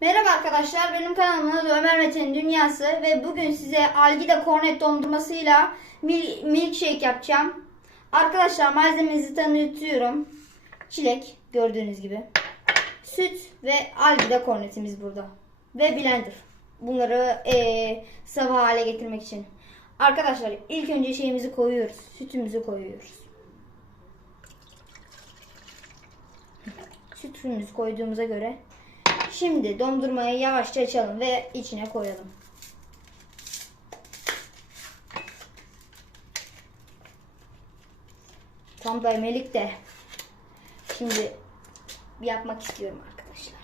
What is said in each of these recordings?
Merhaba arkadaşlar, benim kanalımın Ömer Metin Dünyası ve bugün size Algida Cornet dondurmasıyla mil milkshake yapacağım. Arkadaşlar malzememizi tanıtıyorum. Çilek gördüğünüz gibi. Süt ve Algida Cornetimiz burada. Ve blender. Bunları eee sıvı hale getirmek için. Arkadaşlar ilk önce şeyimizi koyuyoruz. Sütümüzü koyuyoruz. Sütümüzü koyduğumuza göre Şimdi dondurmayı yavaşça açalım ve içine koyalım. Tam daymelik de şimdi yapmak istiyorum arkadaşlar.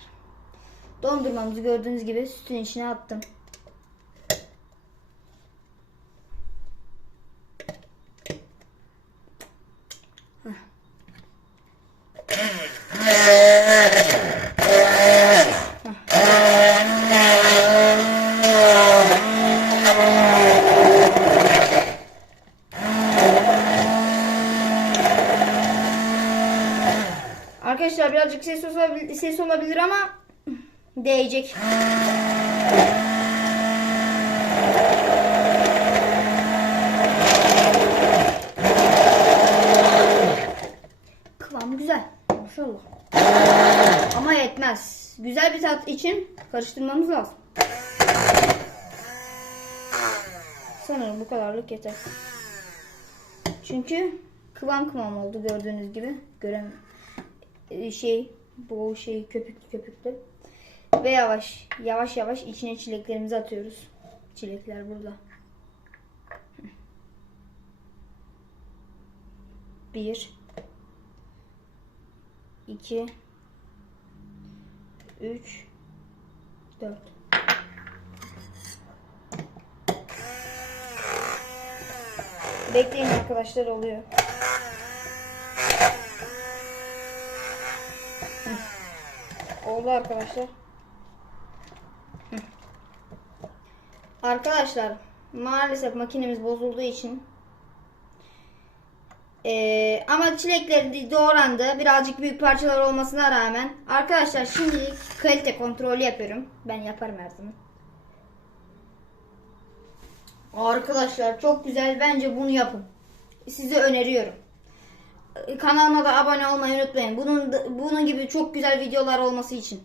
Dondurmamızı gördüğünüz gibi sütün içine attım. Arkadaşlar birazcık ses olabilir, ses olabilir ama değecek. Kıvam güzel. Maşallah. Ama yetmez. Güzel bir tat için karıştırmamız lazım. Sanırım bu kadarlık yeter. Çünkü kıvam kıvam oldu gördüğünüz gibi. E, şey bu şey köpüklü köpüklü. Ve yavaş yavaş yavaş içine çileklerimizi atıyoruz. Çilekler burada. Bir, iki, üç, dört. Bekleyin arkadaşlar oluyor. Oldu arkadaşlar. Arkadaşlar maalesef makinemiz bozulduğu için ee, ama çilekleri doğrandı. Birazcık büyük parçalar olmasına rağmen. Arkadaşlar şimdilik kalite kontrolü yapıyorum. Ben yaparım her zaman. Arkadaşlar çok güzel. Bence bunu yapın. Size öneriyorum. Kanalıma da abone olmayı unutmayın. Bunun bunun gibi çok güzel videolar olması için.